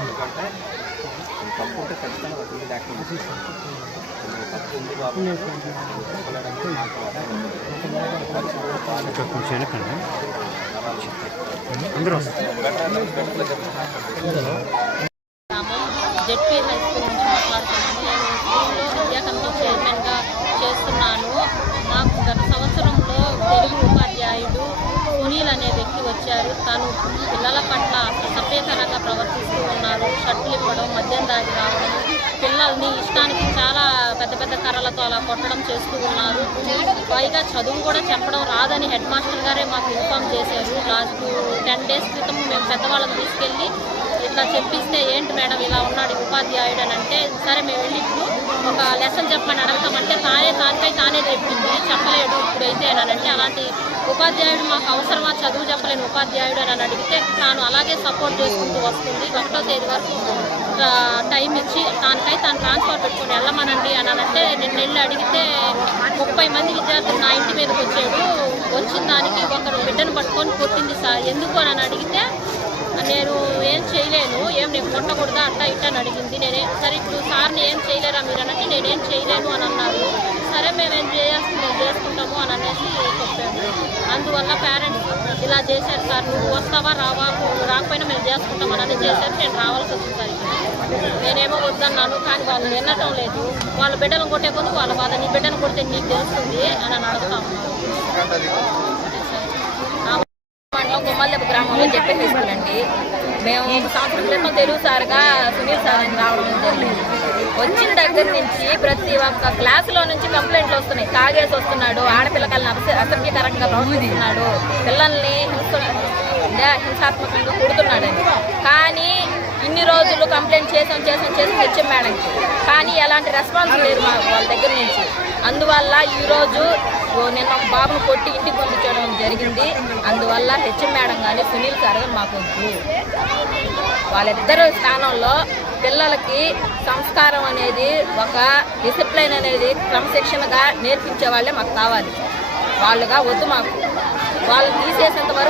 ఎందుకంటే తప్పు ఉంటే ఖచ్చితంగా లీగల్ యాక్షన్ తప్పు ఉంది జెడ్పీ హై స్కూల్ నుంచి మాట్లాడుతున్నాను. నేను స్కూల్లో విద్యా కమిటీ చైర్మన్గా చేస్తున్నాను. మాకు గత సంవత్సరంలో తెలుగు ఉపాధ్యాయుడు సునీల్ అనే వ్యక్తి వచ్చారు. తను పిల్లల పట్ల అసభ్యకరంగా ప్రవర్తిస్తూ ఉన్నారు. షర్టులు ఇవ్వడం, మద్యం దాగి రావడం, పిల్లల్ని ఇష్టానికి చాలా పెద్ద పెద్ద కర్రలతో అలా కొట్టడం చేస్తూ ఉన్నారు. పైగా చదువు కూడా చెప్పడం రాదని హెడ్ మాస్టర్ గారే మాకు ఇన్ఫామ్ చేశారు. లాస్ట్ 10 days క్రితం మేము పెద్దవాళ్ళని తీసుకెళ్ళి ఇట్లా చెప్పిస్తే, ఏంటి మేడం ఇలా ఉన్నాడు ఉపాధ్యాయుడు అని అంటే, సరే మేము వెళ్ళి ఇప్పుడు ఒక లెసన్ చెప్పమని అడగతామంటే దానిపై తానే చెప్పింది, చెప్పలేడు ఇప్పుడైతే అని అంటే, అలాంటి ఉపాధ్యాయుడు మాకు అవసరమా, చదువు చెప్పలేని ఉపాధ్యాయుడు అని అడిగితే తాను అలాగే సపోర్ట్ చేసుకుంటూ వస్తుంది. 1వ తేదీ వరకు టైం ఇచ్చి తాను ట్రాన్స్ఫర్ పెట్టుకొని వెళ్ళమనండి అని అంటే, నిన్న వెళ్ళి అడిగితే 30 మంది విద్యార్థులు నా ఇంటి మీదకి వచ్చాడు. వచ్చిన దానికి ఒకరు బిడ్డను పట్టుకొని కొట్టింది సార్, ఎందుకు అని అడిగితే నేను ఏం చేయలేను, నేను కొట్టకూడదా అట్లా ఇట్లా అని అడిగింది. సరే ఇప్పుడు సార్ని ఏం చేయలేరా మీరు అనంటే నేనేం చేయలేను అని అన్నారు. సరే మేము చేసుకుంటాము అని అనేసి చెప్పాము. అందువల్ల పేరెంట్స్ ఇలా చేశారు సార్, నువ్వు వస్తావా రావా, నువ్వు రాకపోయినా మేము చేసుకుంటామని అని చేశారు. నేను రావాల్సి వస్తుంది సార్. నేనేమో వద్దన్నాను, కానీ వాళ్ళు వినటం లేదు. వాళ్ళ బిడ్డను కొట్టే కొద్దు వాళ్ళ బాధ, నీ బిడ్డను కొడితే నీకు తెలుస్తుంది అని అడుగుతాము. గుమ్మల్దెబ్బ గ్రామంలో జెడ్పీ హై స్కూల్ అండి. మేము ఒక సంవత్సరం క్రితం తెలుగు సార్గా సునీల్ సార్ అని రావడం జరిగింది. వచ్చిన దగ్గర నుంచి ప్రతి ఒక్క క్లాసులో నుంచి కంప్లైంట్లు వస్తున్నాయి. తాగేసి వస్తున్నాడు, ఆడపిల్లకల్ని అసభ్యకరంగా ప్రవర్తిస్తున్నాడు, పిల్లల్ని హింసాత్మకంగా కొడుతున్నాడని. కానీ ఇన్ని రోజులు కంప్లైంట్ చేసాం హెచ్ఎం మేడంకి, కానీ ఎలాంటి రెస్పాన్స్ లేదు వాళ్ళ దగ్గర నుంచి. అందువల్ల ఈరోజు నేను ఒక బాబును కొట్టి ఇంటికి పంపించడం జరిగింది. అందువల్ల హెచ్ఎం మేడం కానీ సునీల్ సార్ గారు మాకు వాళ్ళిద్దరు స్థానంలో పిల్లలకి సంస్కారం అనేది, ఒక డిసిప్లైన్ అనేది క్రమశిక్షణగా నేర్పించే వాళ్ళే మాకు కావాలి. వాళ్ళుగా వద్దు మాకు. వాళ్ళు తీసేసేంత వరకు